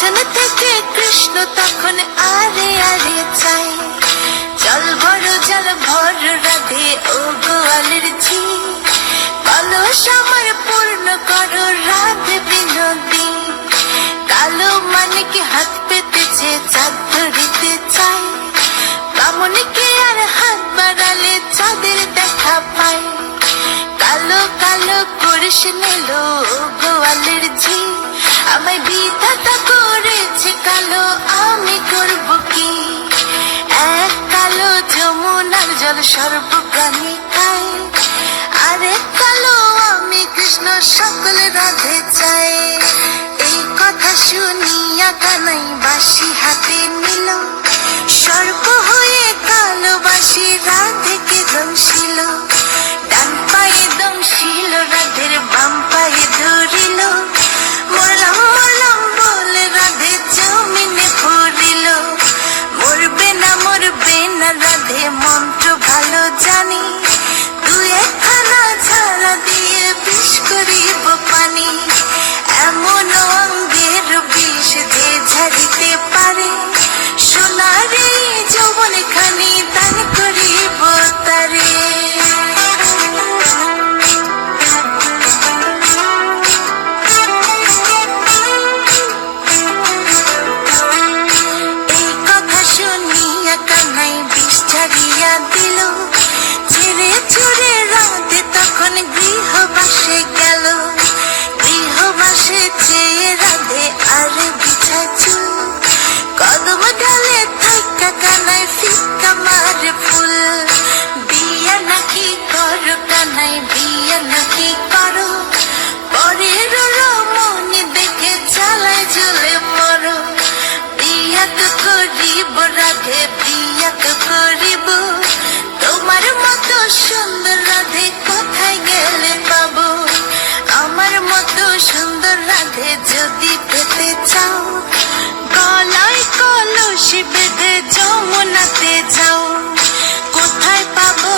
পেছন থেকে কৃষ্ণ তখন আরে আরে চাই, জল ভরো জল ভরো রাধে ও গোয়ালের ঝি, কলস আমার পূর্ণ করো রাধে বিনোদী। কালো মানিকে হাত পেতেছে চাঁদ ধরিতে চাই, বামুনিকে আর হাত বাড়ালে চাঁদের দেখা পায়। কালো কালো করিস নিল গোয়ালের ঝি, আমায় বিধাতা করেছে কালো, আমি করব কি? এক কালো যমুনার জল সর্বপ্রাণী খায়, আরে কালো আমি কৃষ্ণ সকল রাধে চাই। এই কথা শুনিয়া কানাই বাঁশি হাতে নিল, সর্প হয়ে কালো বাঁশি রাধেকে দংশিল। ডান পায়ে দংশিল রাধের, বাম পায়ে ধরিল, মরলাম মরলাম বলে রাধে জমিনে পড়িল। মরবে না রাধে মন্ত্র ভালো জানি, দুই একখানা ঝালা দিয়ে বিষ করিব পানি। এমন অঙ্গের বিষ যে ঝাড়িতে পারে, সোনার এই যৌবন খানি দান করিব তারে। এই কথা শুনিয়া কানাই বিষ ছাড়িয়া দিল, ছেড়ে ছুড়ে রাধে তখন গৃহবাসে গেল। গৃহবাসে চেয়ে রাধে আর বিছায় চুল, কদম ডালে থাকা কানাই ফিক্কা মারে ফুল। বিয়া নাকি করো কানাই, বিয়া নাকি করো, পরের রমণী দেখে জ্বালায় জ্বলে মরো। বিয়া তো করিব রাধে, বিয়া তো করিব, তোমার মতো সুন্দর রাধে কোথায় গেলে পাবো? আমার মতো সুন্দর রাধে যদি পেতে চাও, গলায় কলসি বেঁধে যমুনাতে যাও। কোথায় পাবো